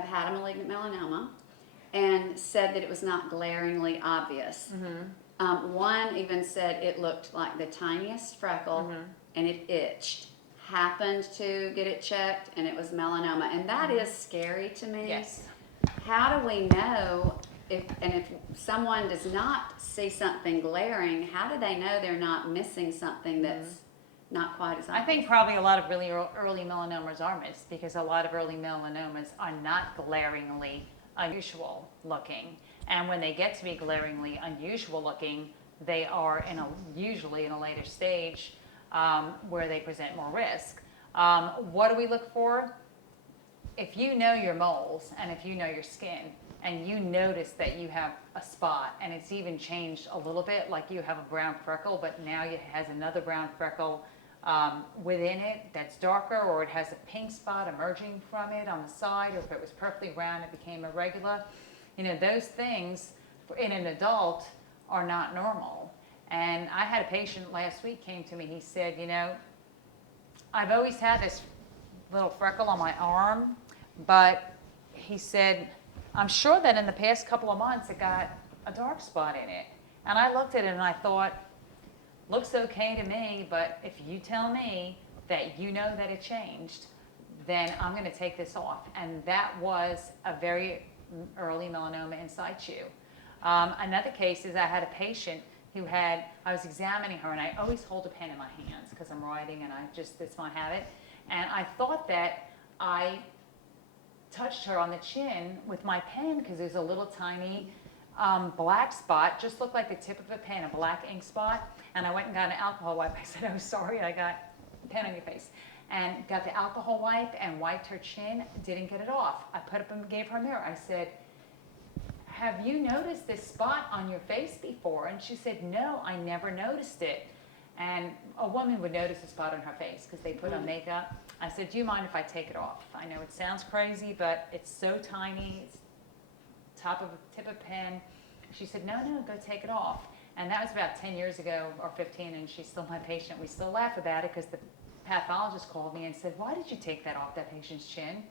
have had a malignant melanoma and said that it was not glaringly obvious. One even said it looked like the tiniest freckle and it itched. Happened to get it checked and it was melanoma. And that is scary to me. Yes. How do we know if someone does not see something glaring, how do they know they're not missing something that's not quite as obvious? I think probably a lot of really early melanomas are missed because a lot of early melanomas are not glaringly unusual looking. And when they get to be glaringly unusual looking, they are usually in a later stage where they present more risk. What do we look for? If you know your moles and if you know your skin and you notice that you have a spot and it's even changed a little bit, like you have a brown freckle, but now it has another brown freckle within it that's darker, or it has a pink spot emerging from it on the side, or if it was perfectly round, it became irregular. Those things in an adult are not normal. And I had a patient last week came to me, he said, I've always had this little freckle on my arm, but he said, I'm sure that in the past couple of months it got a dark spot in it. And I looked at it and I thought, looks okay to me, but if you tell me that you know that it changed, then I'm going to take this off. And that was a very early melanoma in situ. Another case is I had a patient who I was examining her, and I always hold a pen in my hands because I'm writing and it's my habit. And I thought that I touched her on the chin with my pen because there's a little tiny black spot, just looked like the tip of a pen, a black ink spot. And I went and got an alcohol wipe. I said, oh, sorry, I got a pen on your face. And got the alcohol wipe and wiped her chin, didn't get it off. I put up and gave her a mirror. I said, have you noticed this spot on your face before? And she said, no, I never noticed it. And a woman would notice a spot on her face because they put on makeup. I said, do you mind if I take it off? I know it sounds crazy, but it's so tiny. It's top of a tip of pen. She said, no, go take it off. And that was about 10 years ago or 15, and she's still my patient. We still laugh about it because the pathologist called me and said, why did you take that off that patient's chin?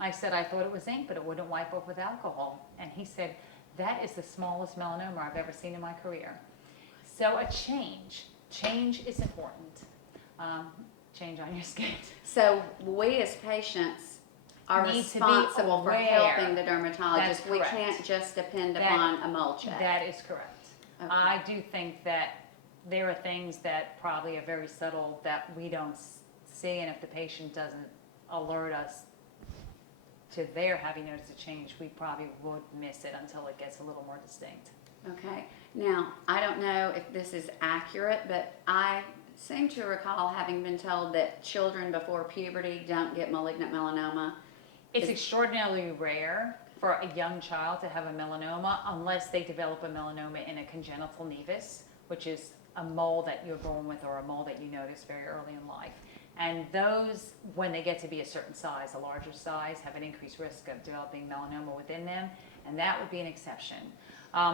I said, I thought it was ink, but it wouldn't wipe off with alcohol. And he said, that is the smallest melanoma I've ever seen in my career. So a change is important. Change on your skin. So we as patients are Need to be responsible for aware. helping the dermatologist. That's We correct. can't just depend upon a mole check. That is correct. Okay. I do think that there are things that probably are very subtle that we don't see, and if the patient doesn't alert us to their having noticed a change, we probably would miss it until it gets a little more distinct. Okay. Now, I don't know if this is accurate, but I seem to recall having been told that children before puberty don't get malignant melanoma. It's extraordinarily rare for a young child to have a melanoma unless they develop a melanoma in a congenital nevus, which is a mole that you're born with or a mole that you notice very early in life. And those, when they get to be a certain size, a larger size, have an increased risk of developing melanoma within them, and that would be an exception.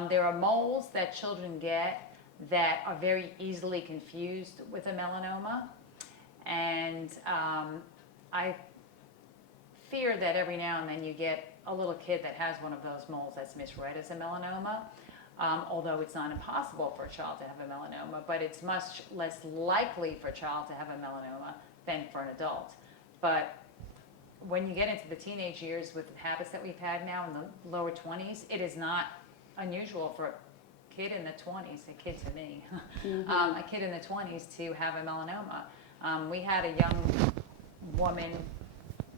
There are moles that children get that are very easily confused with a melanoma, and I fear that every now and then you get a little kid that has one of those moles that's misread as a melanoma, although it's not impossible for a child to have a melanoma, but it's much less likely for a child to have a melanoma than for an adult. But when you get into the teenage years with the habits that we've had now in the lower 20s, it is not unusual for a kid in the 20s, a kid to me, a kid in the 20s to have a melanoma. We had a young woman,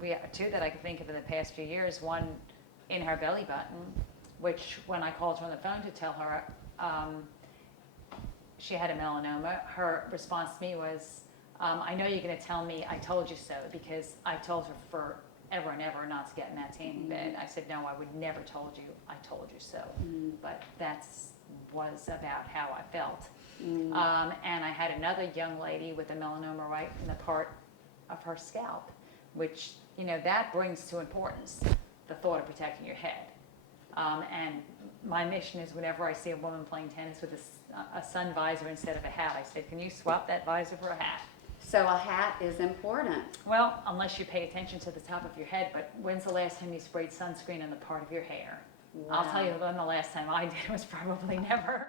we have two that I can think of in the past few years, one in her belly button, which when I called her on the phone to tell her she had a melanoma, her response to me was, I know you're going to tell me I told you so, because I told her forever and ever not to get in that tanning bed. I said, no, I would never told you, I told you so. But that was about how I felt. And I had another young lady with a melanoma right in the part of her scalp, which, that brings to importance the thought of protecting your head. And my mission is whenever I see a woman playing tennis with a sun visor instead of a hat, I said, can you swap that visor for a hat? So a hat is important. Well, unless you pay attention to the top of your head, but when's the last time you sprayed sunscreen on the part of your hair? I'll tell you Wow. when the last time I did was probably never.